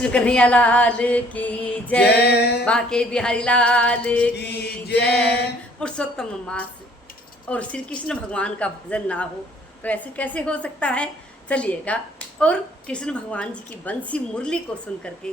कृष्ण कन्हैया लाल की जय, बांके बिहारी लाल की जय। पुरुषोत्तम मास और श्री कृष्ण भगवान का भजन ना हो तो ऐसे कैसे हो सकता है। चलिएगा और कृष्ण भगवान जी की बंसी मुरली को सुन करके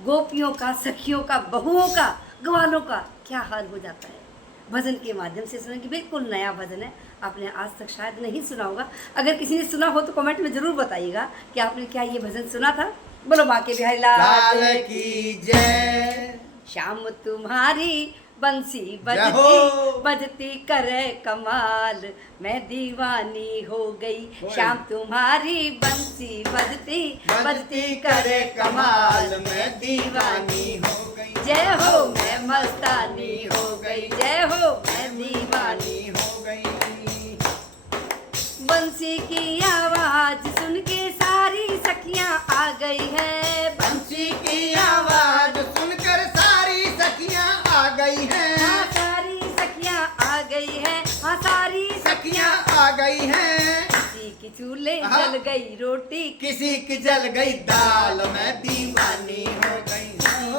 गोपियों का, सखियों का, बहुओं का, ग्वालों का क्या हाल हो जाता है। भजन के माध्यम से सुनेंगे। बिल्कुल नया भजन है, आपने आज तक शायद नहीं सुना होगा। अगर किसी ने सुना हो तो कमेंट में ज़रूर बताइएगा कि आपने क्या ये भजन सुना था। बोलो बांके बिहारी लाल लाल की जय। श्याम तुम्हारी बंसी जय हो। बजती बजती करे कमाल, मैं दीवानी हो गई। श्याम तुम्हारी बंसी बजती बजती करे कमाल, मैं दीवानी हो गई। जय हो मैं मस्तानी हो गई, जय हो मैं दीवानी। दीवानी हो गई। बंसी की आवाज सुन के सारी सखियां आ गई है। बंसी की आवाज सुनकर सारी सखियां आ गई हैं। हाँ सारी सखियां आ गई है, हाँ सारी सखियां आ गई हैं। किसी की चूल्हे जल गई रोटी, किसी की जल गई दाल, मैं दीवानी हो गई।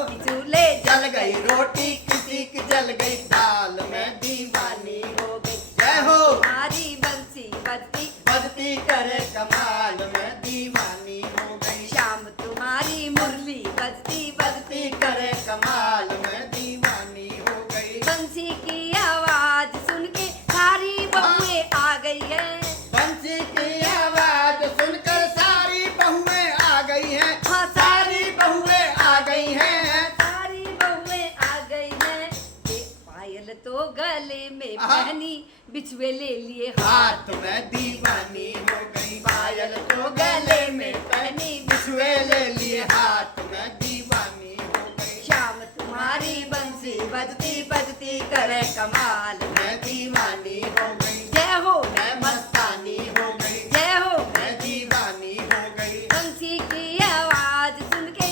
की चूल्हे जल गई रोटी, किसी की जल गई दाल, मैं दीवानी हो गई। जय हो। तुम्हारी बंसी बजती बजती करे कमाल, मैं दीवानी हो गई। श्याम तुम्हारी मुरली बजती बजती बजती करे कमाल, मैं दीवानी हो गई। बंसी की आवाज सुन के सारी बहुएं आ गई है। बंसी की आवाज सुनकर सारी बहुएं आ गई हैं। हाँ सारी बहुएं आ गई हैं। सारी बहुएं आ गई हैं। एक पायल तो गले में पहनी, बिछुए ले लिए हाथ में दीवानी हो गई। पायल तो गले में पहनी, बिछुए ले लिए हाथ में दीवानी हो गई। श्याम तुम्हारी बंसी बजती बजती करे कमाल, मैं दीवानी हो गई। जय हो मैं मस्तानी हो गई। जय हो। मैं दीवानी हो गई। बंसी की आवाज सुन के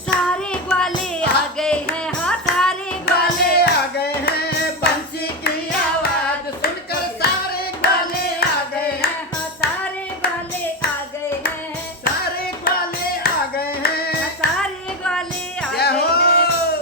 सारे ग्वाले आ गए हैं, हाँ सारे ग्वाले ग्वाले आ गए हैं। बंसी की आवाज सुनकर सारे ग्वाले आ गए हैं। हाँ सारे ग्वाले आ गए हैं, सारे ग्वाले आ गए हैं। सारे ग्वाले आ जय गए हो।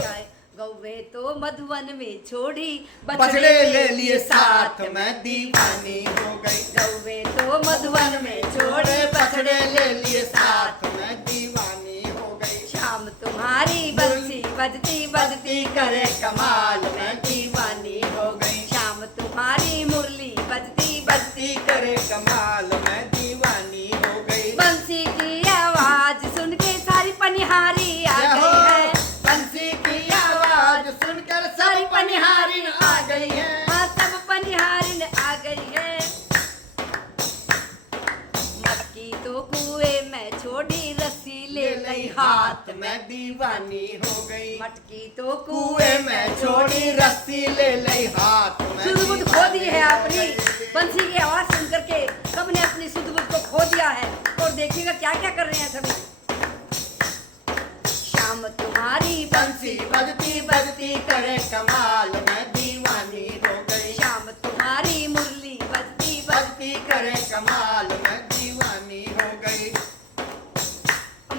हैं। गौवे तो मधुवन में छोड़ी, बछड़े ले लिए साथ, मैं दीवानी हो गई। गौवे तो मधुवन में छोड़ी, बछड़े ले लिए साथ, मैं दीवानी हो गई। श्याम तुम्हारी बंसी बजती बजती करे कमाल, मैं दीवानी हो गई। श्याम तुम्हारी मुरली बजती बजती करे कमाल, मैं दीवानी हो गई। बंसी की आवाज सुन के सारी पनिहारी आ जय गई हो। है। बंसी की आवाज सुनकर सारी पनिहारिन आ गई है। हाँ सब पनिहारिन आ गई है। मटकी तो कुएं में छोड़ी, रस्सी ले लई हाथ, मैं दीवानी हो गई। मटकी तो कुएं में छोड़ी, रस्सी ले लई हाथ, मैं सुध बुध खो दी है अपनी। बंसी की आवाज सुन करके सबने अपनी सुध बुध को खो दिया है। और देखिएगा क्या क्या कर रहे हैं सभी। श्याम तुम्हारी बंसी बजती बजती करे कमाल, मैं दीवानी हो गई। श्याम तुम्हारी मुरली बजती बजती करे कमाल, मैं दीवानी हो गई।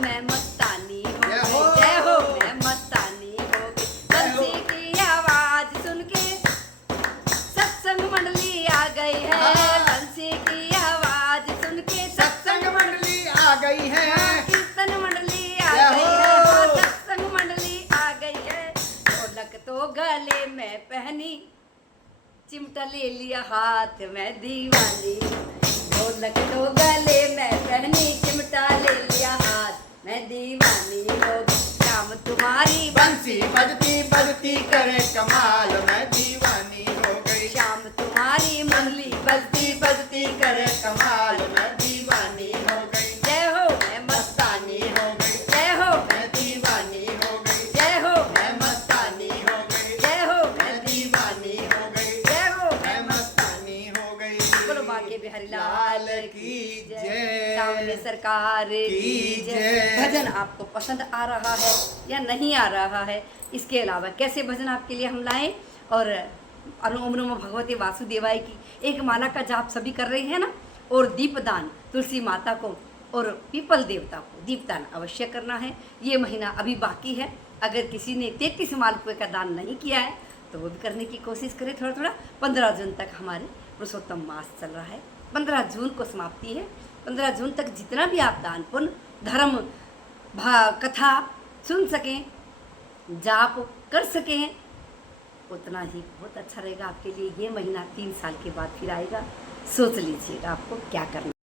मैं मस्तानी हो जय गई, हो। जय हो मैं मस्तानी हो गई। बंसी की आवाज सुन के सत्संग मंडली आ गई है। बंसी की आवाज सुन के सत्संग मंडली आ गई है। कीर्तन मंडली आ जय गई हो। है। हाँ, सत्संग मंडली आ गई है। ढोलक तो गले में पहनी, चिमटा ले लिया हाथ, मैं दीवानी। ढोलक तो गले में पहनी, चिमटा ले लिया हाथ, मैं दीवानी हो गई। श्याम तुम्हारी बंसी बजती बजती करे कमाल, मैं दीवानी हो गई। श्याम तुम्हारी मुरली बजती बजती करे कमाल, मैं दीवानी हो गई। जय हो मैं मस्तानी हो गई। जय हो मैं दीवानी हो गई। जय हो मैं मस्तानी हो गई। जय हो मैं दीवानी हो गई। जय हो मैं मस्तानी हो गई। बोलो बांके बिहारी लाल की जय, सामने सरकार की जय। भजन आपको पसंद आ रहा है या नहीं आ रहा है, इसके अलावा कैसे भजन आपके लिए हम लाएं। और ओम नमो भगवते वासुदेवाय की एक माला का जाप सभी कर रहे हैं ना। और दीपदान तुलसी माता को और पीपल देवता को दीपदान अवश्य करना है। ये महीना अभी बाकी है, अगर किसी ने 33 मालपुए का दान नहीं किया है तो वो भी करने की कोशिश करें थोड़ा थोड़ा। 15 जून तक हमारे पुरुषोत्तम मास चल रहा है, 15 जून को समाप्ति है। 15 जून तक जितना भी आप दान पुण्य धर्म कथा सुन सकें, जाप कर सकें, उतना ही बहुत अच्छा रहेगा आपके लिए। ये महीना 3 साल के बाद फिर आएगा, सोच लीजिएगा आपको क्या करना।